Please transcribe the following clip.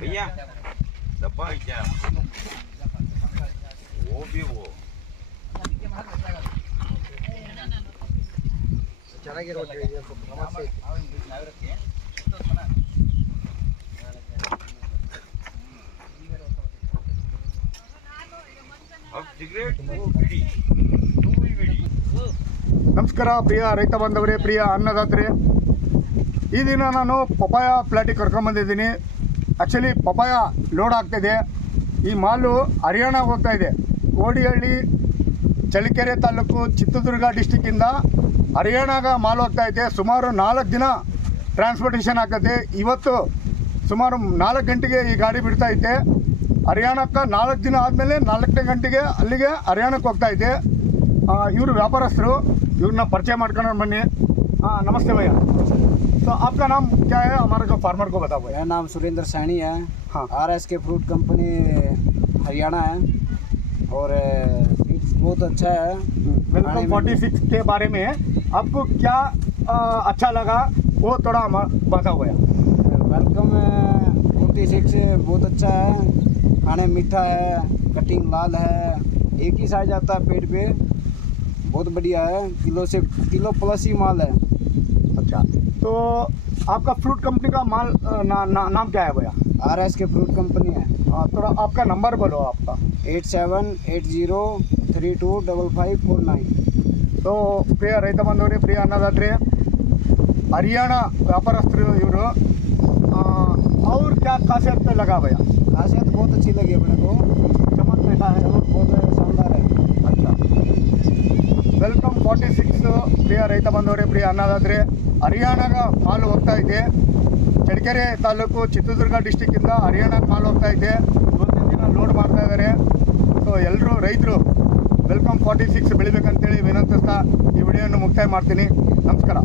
भैया डब्बा क्या वो भी वो अब सिगरेट वो बीड़ी ನಮಸ್ಕಾರ ಪ್ರಿಯ ರೈತ ಬಾಂಧವರೇ, ಪ್ರಿಯ ಅನ್ನದಾತರೇ. ಈ ದಿನ ನಾನು ಪಪಾಯ ಪ್ಲಾಟಿಗೆ ಕರ್ಕೊಂಬಂದಿದ್ದೀನಿ. ಆ್ಯಕ್ಚುಲಿ ಪಪಾಯ ಲೋಡ್ ಆಗ್ತಾಯಿದೆ. ಈ ಮಾಲು ಹರಿಯಾಣಕ್ಕೆ ಹೋಗ್ತಾ ಇದೆ. ಕೋಡಿಹಳ್ಳಿ, ಚಳ್ಳಕೆರೆ ತಾಲೂಕು, ಚಿತ್ರದುರ್ಗ ಡಿಸ್ಟಿಕ್ಕಿಂದ ಹರಿಯಾಣಾಗ ಮಾಲು ಹೋಗ್ತಾ ಇದೆ. ಸುಮಾರು 4 ದಿನ ಟ್ರಾನ್ಸ್ಪೋರ್ಟೇಷನ್ ಆಗ್ತದೆ. ಇವತ್ತು ಸುಮಾರು 4 ಗಂಟೆಗೆ ಈ ಗಾಡಿ ಬಿಡ್ತಾ ಇದೆ. ಹರಿಯಾಣಕ್ಕೆ 4 ದಿನ ಆದಮೇಲೆ 4ನೇ ಗಂಟೆಗೆ ಅಲ್ಲಿಗೆ ಹರಿಯಾಣಕ್ಕೆ ಹೋಗ್ತಾ ಇದೆ. ಇವರು ವ್ಯಾಪಾರಸ್ಥರು, इवरना परिचय मार्कर बनी। हाँ नमस्ते भैया। तो आपका नाम क्या है, हमारे को फार्मर को बताओ। मेरा नाम सुरेंद्र सैनी है। हाँ, RSK फ्रूट कंपनी हरियाणा है और सीड्स बहुत अच्छा है। वेलकम 46 के बारे में आपको क्या अच्छा लगा वो थोड़ा बताओ भैया। वेलकम 46 बहुत अच्छा है, खाने मीठा है, कटिंग लाल है, एक ही साइज आता है पेट पे, बहुत बढ़िया है। किलो प्लस ही माल है। अच्छा, तो आपका फ्रूट कंपनी का माल नाम क्या है भैया? RSK फ्रूट कंपनी है। थोड़ा आपका नंबर बोलो आपका। 8780325549। तो प्रिय रೈತ ಬಂದವರೇ, ಪ್ರಿಯ ಅನ್ನದಾತರೇ, हरियाणा व्यापारस्थರು इವರು। और क्या खासियत लगा भैया? खासियत बहुत अच्छी लगी अपने को, चमक कैसा है? बहुत शानदार है। अच्छा, ವೆಲ್ಕಮ್ 46 ಪ್ರಿಯ ರೈತ ಬಂದವರೇ, ಪ್ರಿಯ ಅನ್ನದಾತರೇ, ಹರಿಯಾಣಾಗ ಮಾಲು ಹೋಗ್ತಾ ಇದೆ. ಚಳ್ಳಕೆರೆ ತಾಲೂಕು, ಚಿತ್ರದುರ್ಗ ಡಿಸ್ಟಿಕ್ಕಿಂದ ಹರಿಯಾಣಾಗೆ ಮಾಲು ಹೋಗ್ತಾ ಇದೆ. ಇವತ್ತಿನ ದಿನ ಲೋಡ್ ಮಾಡ್ತಾ ಇದ್ದಾರೆ. ಸೊ ಎಲ್ಲರೂ ರೈತರು ವೆಲ್ಕಮ್ 46 ಬೆಳಿಬೇಕಂತೇಳಿ ವಿನಂತಿಸ್ತಾ ಈ ವಿಡಿಯೋವನ್ನು ಮುಕ್ತಾಯ ಮಾಡ್ತೀನಿ. ನಮಸ್ಕಾರ.